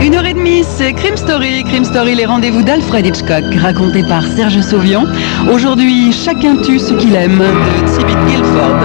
1h30, c'est Crime Story. Crime Story, les rendez-vous d'Alfred Hitchcock, raconté par Serge Sauvian. Aujourd'hui, Chacun tue ce qu'il aime, de Tibit Guilford.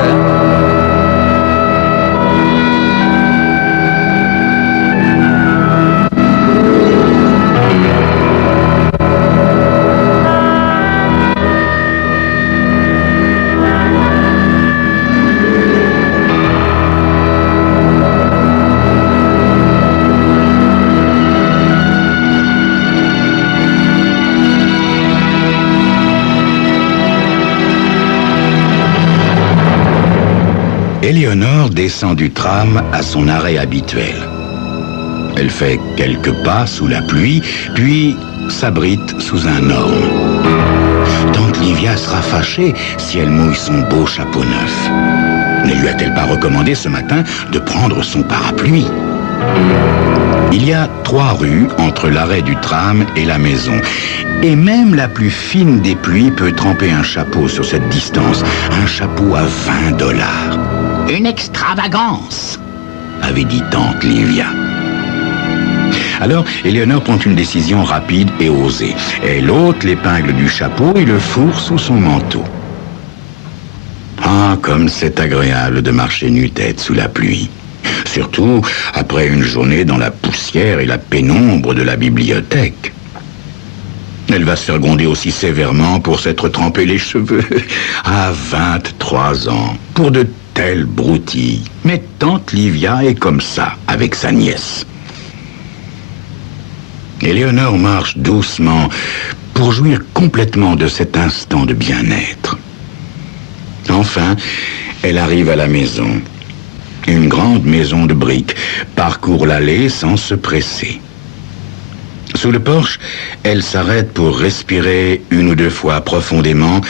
Éléonore descend du tram à son arrêt habituel. Elle fait quelques pas sous la pluie, puis s'abrite sous un orme. Tante Livia sera fâchée si elle mouille son beau chapeau neuf. Ne lui a-t-elle pas recommandé ce matin de prendre son parapluie? Il y a 3 rues entre l'arrêt du tram et la maison. Et même la plus fine des pluies peut tremper un chapeau sur cette distance. Un chapeau à $20. Une extravagance, avait dit tante Livia. Alors, Éléonore prend une décision rapide et osée. Elle ôte l'épingle du chapeau et le fourre sous son manteau. Ah, comme c'est agréable de marcher nu-tête sous la pluie. Surtout après une journée dans la poussière et la pénombre de la bibliothèque. Elle va se faire gronder aussi sévèrement pour s'être trempé les cheveux à 23 ans, pour de telles broutilles. Mais tante Livia est comme ça avec sa nièce. Éléonore marche doucement pour jouir complètement de cet instant de bien-être. Enfin, elle arrive à la maison. Une grande maison de briques parcourt l'allée sans se presser. Sous le porche, elle s'arrête pour respirer 1 ou 2 fois profondément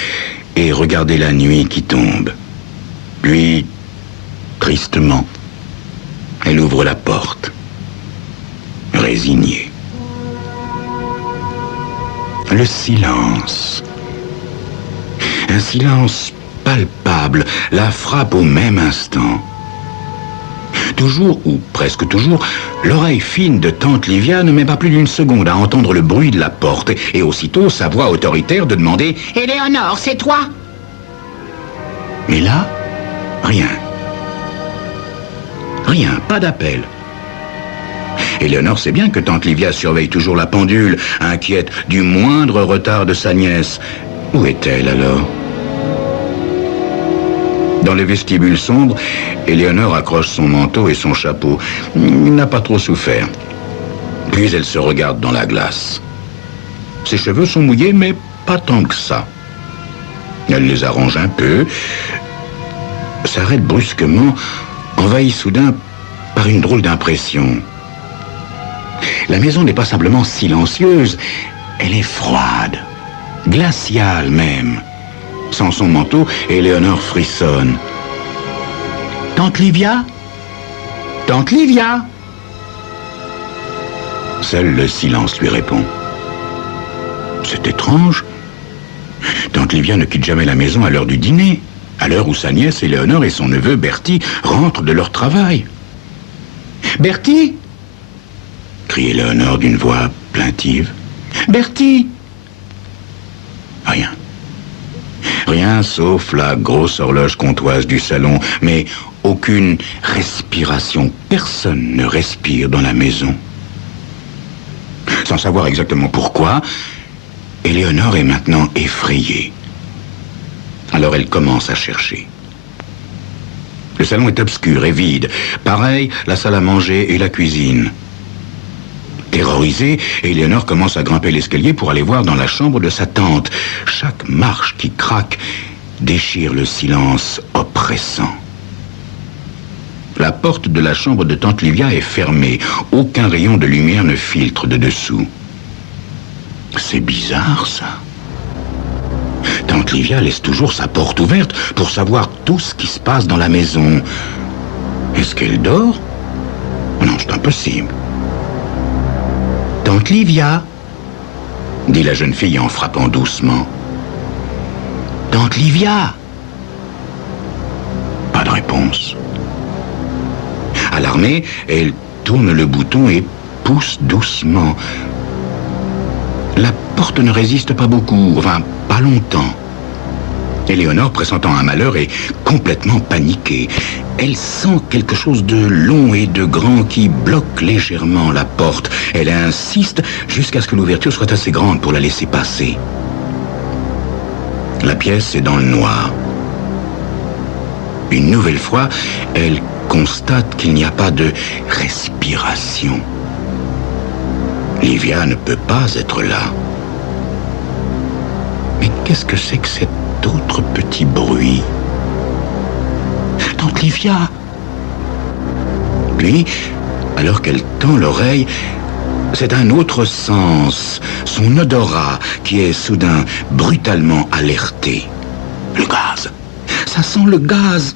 et regarder la nuit qui tombe. Puis, tristement, elle ouvre la porte, résignée. Le silence. Un silence palpable la frappe au même instant. Toujours, ou presque toujours, l'oreille fine de tante Livia ne met pas plus d'1 seconde à entendre le bruit de la porte et aussitôt sa voix autoritaire de demander « Éléonore, c'est toi ?» Mais là, rien. Rien, pas d'appel. Éléonore sait bien que tante Livia surveille toujours la pendule, inquiète du moindre retard de sa nièce. Où est-elle alors ? Dans le vestibule sombre, Éléonore accroche son manteau et son chapeau. Il n'a pas trop souffert. Puis elle se regarde dans la glace. Ses cheveux sont mouillés, mais pas tant que ça. Elle les arrange un peu, s'arrête brusquement, envahie soudain par une drôle d'impression. La maison n'est pas simplement silencieuse, elle est froide, glaciale même. Sans son manteau, Éléonore frissonne. « Tante Livia ? Tante Livia ?» Seul le silence lui répond. C'est étrange. Tante Livia ne quitte jamais la maison à l'heure du dîner, à l'heure où sa nièce Éléonore et son neveu Bertie rentrent de leur travail. « Bertie !» crie Éléonore d'une voix plaintive. « Bertie !» Rien. Rien sauf la grosse horloge comptoise du salon, mais aucune respiration. Personne ne respire dans la maison. Sans savoir exactement pourquoi, Éléonore est maintenant effrayée. Alors elle commence à chercher. Le salon est obscur et vide. Pareil, la salle à manger et la cuisine. Terrorisée, Éléonore commence à grimper l'escalier pour aller voir dans la chambre de sa tante. Chaque marche qui craque déchire le silence oppressant. La porte de la chambre de tante Livia est fermée. Aucun rayon de lumière ne filtre de dessous. C'est bizarre, ça. Tante Livia laisse toujours sa porte ouverte pour savoir tout ce qui se passe dans la maison. Est-ce qu'elle dort? Non, c'est impossible. « Tante Livia ?» dit la jeune fille en frappant doucement. « Tante Livia ?» Pas de réponse. Alarmée, elle tourne le bouton et pousse doucement. La porte ne résiste pas beaucoup, enfin, pas longtemps. Éléonore, pressentant un malheur, est complètement paniquée. Elle sent quelque chose de long et de grand qui bloque légèrement la porte. Elle insiste jusqu'à ce que l'ouverture soit assez grande pour la laisser passer. La pièce est dans le noir. Une nouvelle fois, elle constate qu'il n'y a pas de respiration. Livia ne peut pas être là. Mais qu'est-ce que c'est que cet autre petit bruit? Tante Livia! Puis, alors qu'elle tend l'oreille, c'est un autre sens, son odorat, qui est soudain brutalement alerté. Le gaz! Ça sent le gaz!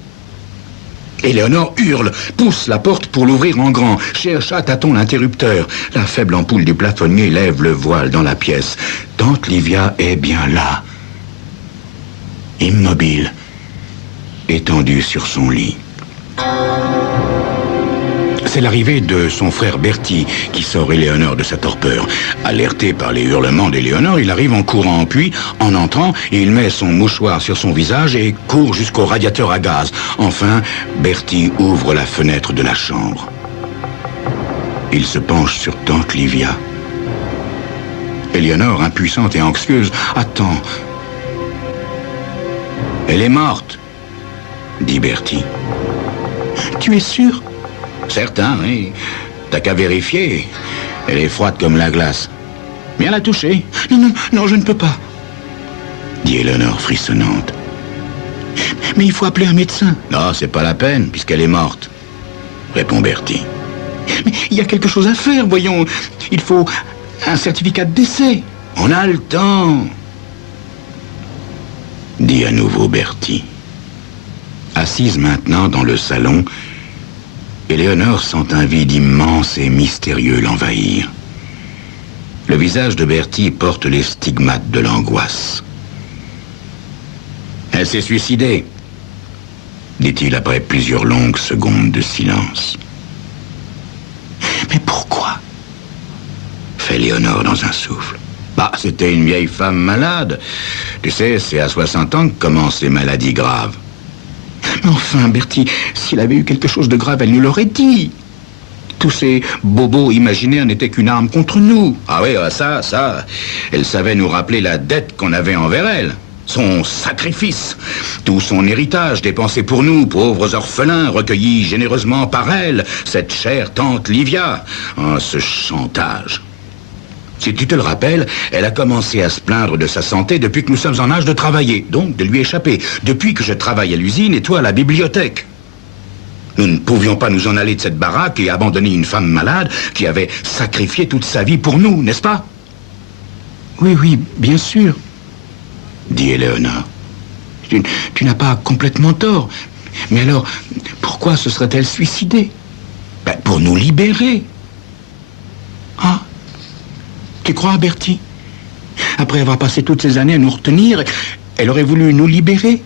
Éléonore hurle, pousse la porte pour l'ouvrir en grand, cherche à tâtons l'interrupteur. La faible ampoule du plafonnier lève le voile dans la pièce. Tante Livia est bien là, immobile, étendue sur son lit. C'est l'arrivée de son frère Bertie qui sort Éléonore de sa torpeur. Alerté par les hurlements d'Éléonore, il arrive en courant, puis, en entrant, il met son mouchoir sur son visage et court jusqu'au radiateur à gaz. Enfin, Bertie ouvre la fenêtre de la chambre. Il se penche sur tante Livia. Éléonore, impuissante et anxieuse, attend. Elle est morte, dit Bertie. Tu es sûr? Certain, oui. T'as qu'à vérifier. Elle est froide comme la glace. Viens la toucher. Non, je ne peux pas, dit Éléonore frissonnante. Mais il faut appeler un médecin. Non, c'est pas la peine, puisqu'elle est morte, répond Bertie. Mais il y a quelque chose à faire, voyons. Il faut un certificat de décès. On a le temps, dit à nouveau Bertie. Assise maintenant dans le salon, Éléonore sent un vide immense et mystérieux l'envahir. Le visage de Bertie porte les stigmates de l'angoisse. Elle s'est suicidée, dit-il après plusieurs longues secondes de silence. Mais pourquoi? Fait Éléonore dans un souffle. Bah, c'était une vieille femme malade. Tu sais, c'est à 60 ans que commencent les maladies graves. Mais enfin, Bertie, s'il avait eu quelque chose de grave, elle nous l'aurait dit. Tous ces bobos imaginaires n'étaient qu'une arme contre nous. Ah oui, ça, elle savait nous rappeler la dette qu'on avait envers elle. Son sacrifice, tout son héritage dépensé pour nous, pauvres orphelins, recueillis généreusement par elle, cette chère tante Livia. Oh, ce chantage. Si tu te le rappelles, elle a commencé à se plaindre de sa santé depuis que nous sommes en âge de travailler, donc de lui échapper, depuis que je travaille à l'usine et toi à la bibliothèque. Nous ne pouvions pas nous en aller de cette baraque et abandonner une femme malade qui avait sacrifié toute sa vie pour nous, n'est-ce pas? Oui, bien sûr, dit Éléonore. Tu n'as pas complètement tort. Mais alors, pourquoi se serait-elle suicidée? Pour nous libérer. Ah, tu crois, Bertie? Après avoir passé toutes ces années à nous retenir, elle aurait voulu nous libérer.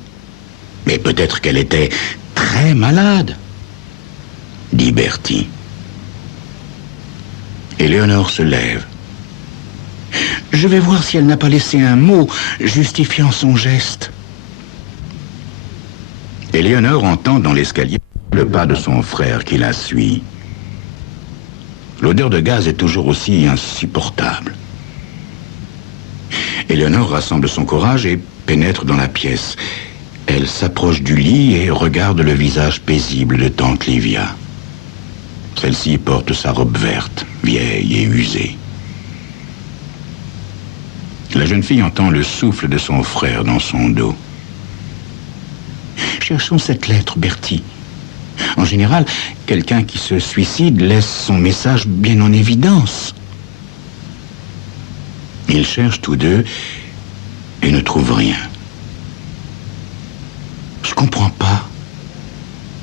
Mais peut-être qu'elle était très malade, dit Bertie. Éléonore se lève. Je vais voir si elle n'a pas laissé un mot justifiant son geste. Éléonore entend dans l'escalier le pas de son frère qui la suit. L'odeur de gaz est toujours aussi insupportable. Éléonore rassemble son courage et pénètre dans la pièce. Elle s'approche du lit et regarde le visage paisible de tante Livia. Celle-ci porte sa robe verte, vieille et usée. La jeune fille entend le souffle de son frère dans son dos. Cherchons cette lettre, Bertie. En général, quelqu'un qui se suicide laisse son message bien en évidence. Ils cherchent tous deux et ne trouvent rien. Je comprends pas,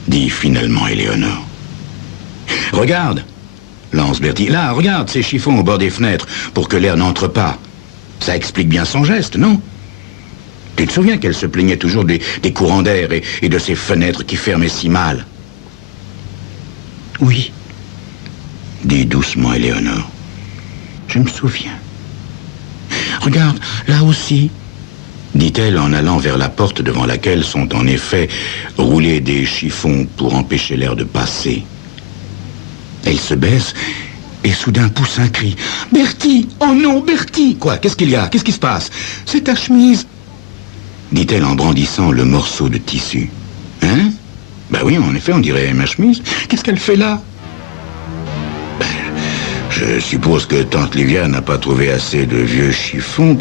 dit finalement Éléonore. Regarde, lance Bertie. Là, regarde ces chiffons au bord des fenêtres pour que l'air n'entre pas. Ça explique bien son geste, non? Tu te souviens qu'elle se plaignait toujours des courants d'air et de ces fenêtres qui fermaient si mal? Oui, dit doucement Éléonore. Je me souviens. Regarde, là aussi, dit-elle en allant vers la porte devant laquelle sont en effet roulés des chiffons pour empêcher l'air de passer. Elle se baisse et soudain pousse un cri. « Bertie! Oh non, Bertie !»« Quoi? Qu'est-ce qu'il y a? Qu'est-ce qui se passe? C'est ta chemise !» dit-elle en brandissant le morceau de tissu. « Hein? Ben oui, en effet, on dirait ma chemise. Qu'est-ce qu'elle fait là? » Ben, je suppose que tante Livia n'a pas trouvé assez de vieux chiffons.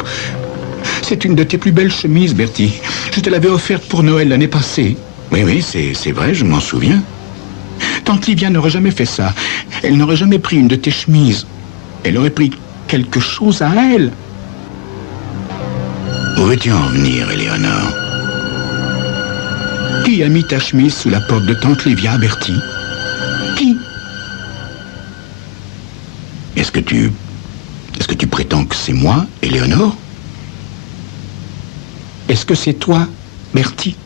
C'est une de tes plus belles chemises, Bertie. Je te l'avais offerte pour Noël l'année passée. Oui, c'est vrai, je m'en souviens. Tante Livia n'aurait jamais fait ça. Elle n'aurait jamais pris une de tes chemises. Elle aurait pris quelque chose à elle. Où veux-tu en venir, Éléonore? Qui a mis ta chemise sous la porte de tante Livia, Bertie? Qui? Est-ce que tu prétends que c'est moi, Éléonore? Est-ce que c'est toi, Bertie?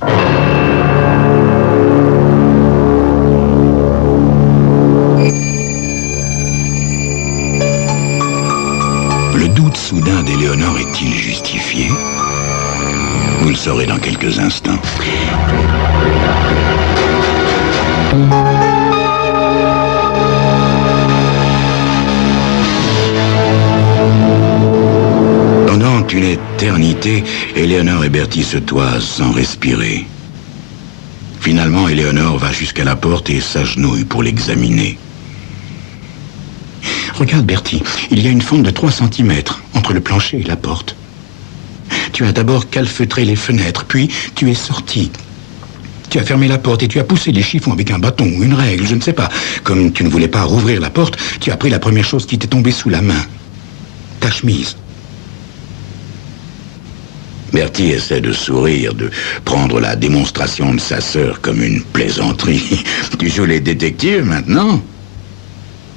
Le doute soudain d'Éléonore est-il justifié? Vous le saurez dans quelques instants. Pendant une éternité, Éléonore et Bertie se toisent sans respirer. Finalement, Éléonore va jusqu'à la porte et s'agenouille pour l'examiner. Regarde, Bertie, il y a une fente de 3 cm entre le plancher et la porte. Tu as d'abord calfeutré les fenêtres, puis tu es sorti. Tu as fermé la porte et tu as poussé les chiffons avec un bâton ou une règle, je ne sais pas. Comme tu ne voulais pas rouvrir la porte, tu as pris la première chose qui t'est tombée sous la main. Ta chemise. Bertie essaie de sourire, de prendre la démonstration de sa sœur comme une plaisanterie. Tu joues les détectives maintenant?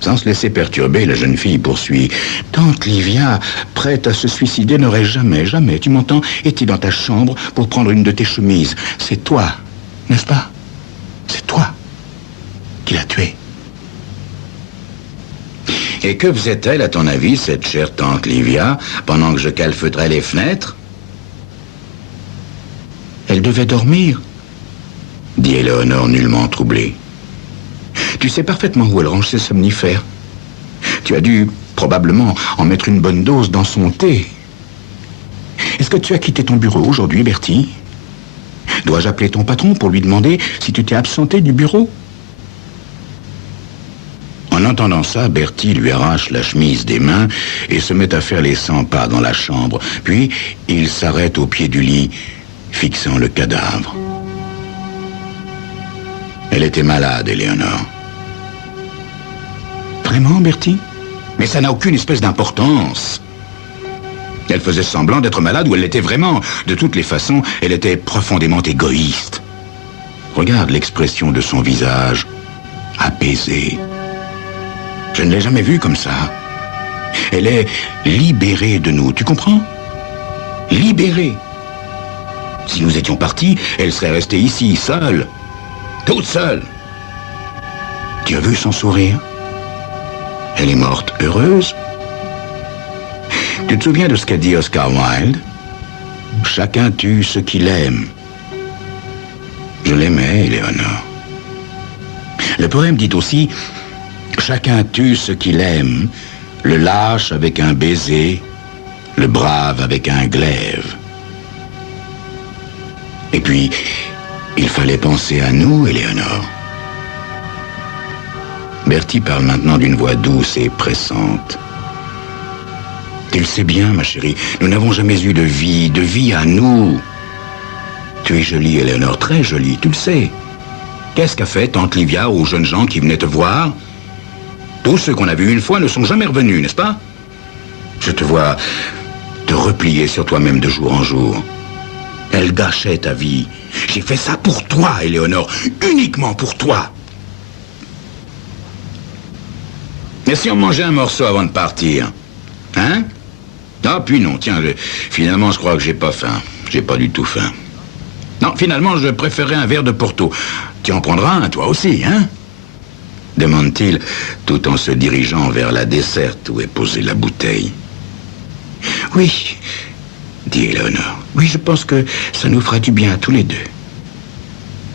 Sans se laisser perturber, la jeune fille poursuit. Tante Livia, prête à se suicider, n'aurait jamais, tu m'entends, été dans ta chambre pour prendre une de tes chemises. C'est toi, n'est-ce pas? C'est toi qui l'as tuée. Et que faisait-elle, à ton avis, cette chère tante Livia, pendant que je calfeutrais les fenêtres? Elle devait dormir, dit Éléonore nullement troublée. Tu sais parfaitement où elle range ses somnifères. Tu as dû, probablement, en mettre une bonne dose dans son thé. Est-ce que tu as quitté ton bureau aujourd'hui, Bertie? Dois-je appeler ton patron pour lui demander si tu t'es absenté du bureau? En entendant ça, Bertie lui arrache la chemise des mains et se met à faire les 100 pas dans la chambre. Puis, il s'arrête au pied du lit, fixant le cadavre. Elle était malade, Éléonore. Vraiment, Bertie? Mais ça n'a aucune espèce d'importance. Elle faisait semblant d'être malade ou elle l'était vraiment. De toutes les façons, elle était profondément égoïste. Regarde l'expression de son visage, apaisé. Je ne l'ai jamais vue comme ça. Elle est libérée de nous, tu comprends? Libérée. Si nous étions partis, elle serait restée ici, seule. Toute seule. Tu as vu son sourire? Elle est morte heureuse. Tu te souviens de ce qu'a dit Oscar Wilde? Chacun tue ce qu'il aime. Je l'aimais, Éléonore. Le poème dit aussi: chacun tue ce qu'il aime, le lâche avec un baiser, le brave avec un glaive. Et puis, il fallait penser à nous, Éléonore. Bertie parle maintenant d'une voix douce et pressante. Tu le sais bien, ma chérie, nous n'avons jamais eu de vie à nous. Tu es jolie, Éléonore, très jolie, tu le sais. Qu'est-ce qu'a fait tante Livia aux jeunes gens qui venaient te voir? Tous ceux qu'on a vus une fois ne sont jamais revenus, n'est-ce pas? Je te vois te replier sur toi-même de jour en jour. Elle gâchait ta vie. J'ai fait ça pour toi, Éléonore, uniquement pour toi. Mais si on mangeait un morceau avant de partir? Hein? Ah, puis non, tiens, finalement, je crois que j'ai pas faim. J'ai pas du tout faim. Non, finalement, je préférerais un verre de Porto. Tu en prendras un, toi aussi, hein? demande-t-il, tout en se dirigeant vers la desserte où est posée la bouteille. Oui, dit Éléonore. Oui, je pense que ça nous fera du bien à tous les deux.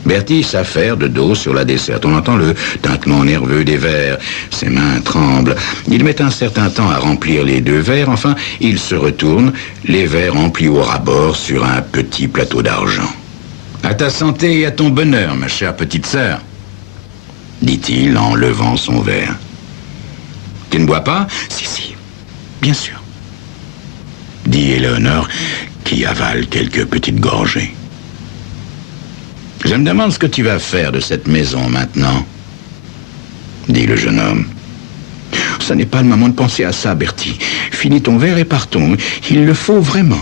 Bertie s'affaire de dos sur la desserte. On entend le tintement nerveux des verres. Ses mains tremblent. Il met un certain temps à remplir les 2 verres. Enfin, il se retourne, les verres remplis au ras-bord sur un petit plateau d'argent. « À ta santé et à ton bonheur, ma chère petite sœur, » dit-il en levant son verre. « Tu ne bois pas ?»« Si, bien sûr, » dit Éléonore, qui avale quelques petites gorgées. « Je me demande ce que tu vas faire de cette maison maintenant, » dit le jeune homme. « Ce n'est pas le moment de penser à ça, Bertie. Finis ton verre et partons. Il le faut vraiment. »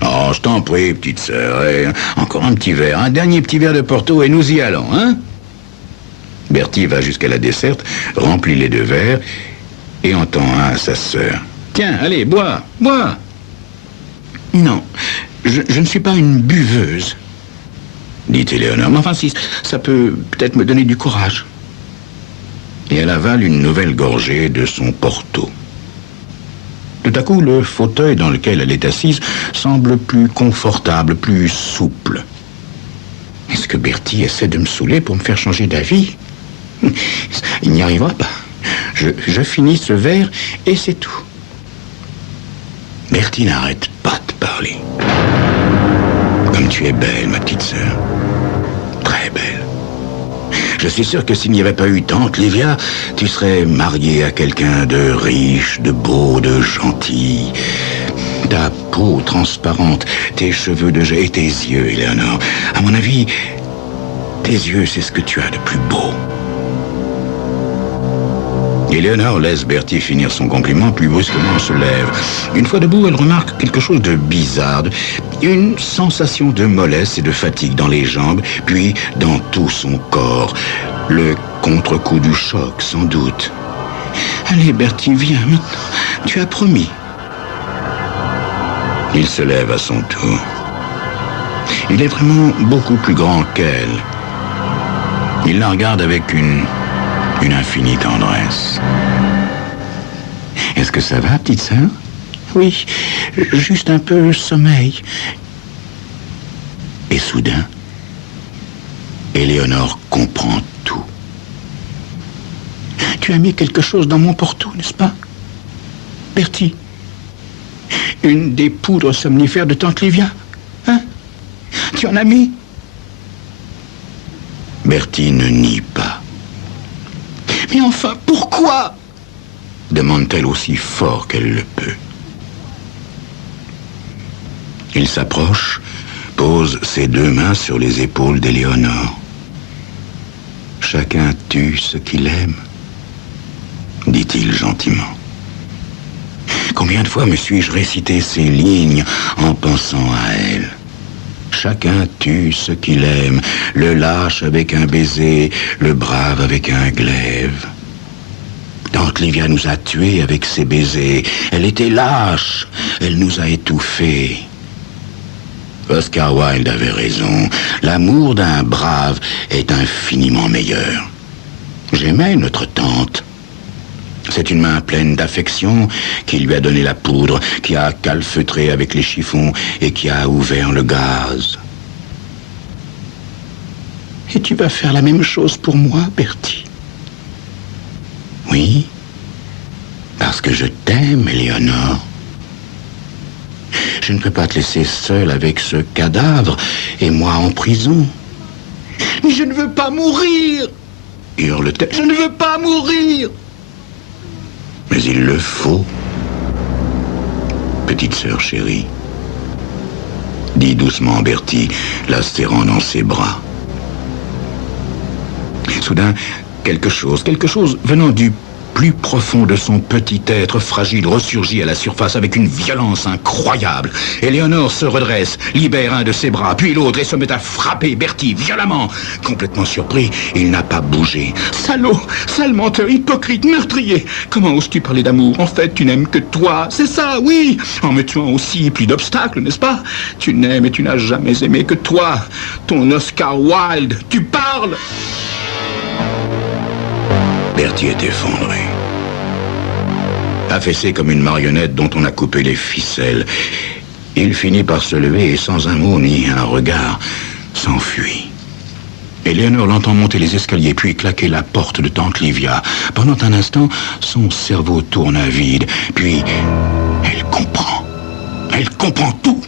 « Oh, je t'en prie, petite sœur. Encore un petit verre, un dernier petit verre de Porto et nous y allons, hein ?» Bertie va jusqu'à la desserte, remplit les 2 verres et entend un à sa sœur. « Tiens, allez, bois. » « Non, je ne suis pas une buveuse, » dit Éléonore. « Mais enfin, si, ça peut peut-être me donner du courage. » Et elle avale une nouvelle gorgée de son Porto. Tout à coup, le fauteuil dans lequel elle est assise semble plus confortable, plus souple. Est-ce que Bertie essaie de me saouler pour me faire changer d'avis? Il n'y arrivera pas. Je finis ce verre et c'est tout. Bertie n'arrête pas de parler. Comme tu es belle, ma petite sœur. Très belle. Je suis sûr que s'il n'y avait pas eu tante Livia, tu serais mariée à quelqu'un de riche, de beau, de gentil. Ta peau transparente, tes cheveux de jet et tes yeux, Éléonore. À mon avis, tes yeux, c'est ce que tu as de plus beau. Éléonore laisse Bertie finir son compliment, puis brusquement se lève. Une fois debout, elle remarque quelque chose de bizarre, une sensation de mollesse et de fatigue dans les jambes, puis dans tout son corps. Le contre-coup du choc, sans doute. « Allez, Bertie, viens maintenant. Tu as promis. » Il se lève à son tour. Il est vraiment beaucoup plus grand qu'elle. Il la regarde avec une infinie tendresse. « Est-ce que ça va, petite sœur? »« Oui, juste un peu sommeil. » Et soudain, Éléonore comprend tout. « Tu as mis quelque chose dans mon Porto, n'est-ce pas, Bertie? Une des poudres somnifères de tante Livia, hein? Tu en as mis ?» Bertie ne nie pas. « Mais enfin, pourquoi ?» demande-t-elle aussi fort qu'elle le peut. Il s'approche, pose ses 2 mains sur les épaules d'Éléonore. « Chacun tue ce qu'il aime, » dit-il gentiment. Combien de fois me suis-je récité ces lignes en pensant à elle? Chacun tue ce qu'il aime, le lâche avec un baiser, le brave avec un glaive. Tante Livia nous a tués avec ses baisers. Elle était lâche, elle nous a étouffés. Oscar Wilde avait raison. L'amour d'un brave est infiniment meilleur. J'aimais notre tante. C'est une main pleine d'affection qui lui a donné la poudre, qui a calfeutré avec les chiffons et qui a ouvert le gaz. Et tu vas faire la même chose pour moi, Bertie? Oui, parce que je t'aime, Éléonore. Je ne peux pas te laisser seule avec ce cadavre et moi en prison. Mais je ne veux pas mourir, hurle-t-elle. Je ne veux pas mourir. Mais il le faut, petite sœur chérie, dit doucement Bertie, la serrant dans ses bras. Soudain, quelque chose venant du plus profond de son petit être fragile ressurgit à la surface avec une violence incroyable. Éléonore se redresse, libère un de ses bras, puis l'autre, et se met à frapper Bertie violemment. Complètement surpris, il n'a pas bougé. « Salaud, sale menteur, hypocrite, meurtrier! Comment oses-tu parler d'amour? En fait, tu n'aimes que toi, c'est ça, oui! En me tuant aussi, plus d'obstacles, n'est-ce pas? Tu n'aimes et tu n'as jamais aimé que toi, ton Oscar Wilde, tu parles !» Bertie est effondré. Affaissé comme une marionnette dont on a coupé les ficelles. Il finit par se lever et sans un mot ni un regard, s'enfuit. Éléonore l'entend monter les escaliers puis claquer la porte de tante Livia. Pendant un instant, son cerveau tourne à vide. Puis, elle comprend. Elle comprend tout.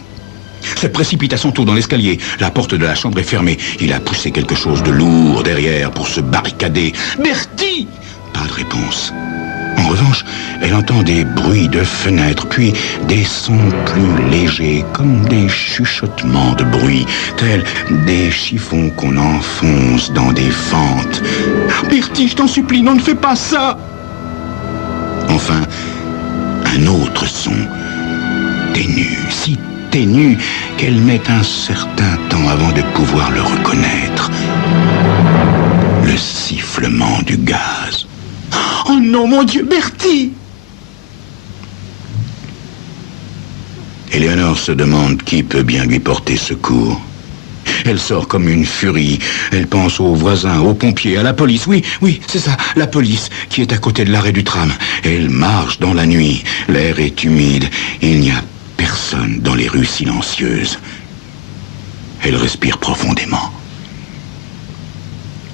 Se précipite à son tour dans l'escalier. La porte de la chambre est fermée. Il a poussé quelque chose de lourd derrière pour se barricader. Bertie! Pas de réponse. En revanche, elle entend des bruits de fenêtres, puis des sons plus légers, comme des chuchotements de bruit, tels des chiffons qu'on enfonce dans des fentes. « Bertie, je t'en supplie, non, ne fais pas ça !» Enfin, un autre son, ténu, si ténu qu'elle met un certain temps avant de pouvoir le reconnaître. Le sifflement du gaz. Oh non, mon Dieu, Bertie! Éléonore se demande qui peut bien lui porter secours. Elle sort comme une furie. Elle pense aux voisins, aux pompiers, à la police. Oui, c'est ça, la police, qui est à côté de l'arrêt du tram. Elle marche dans la nuit. L'air est humide. Il n'y a personne dans les rues silencieuses. Elle respire profondément.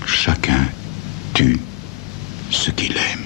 Chacun tue ce qu'il aime.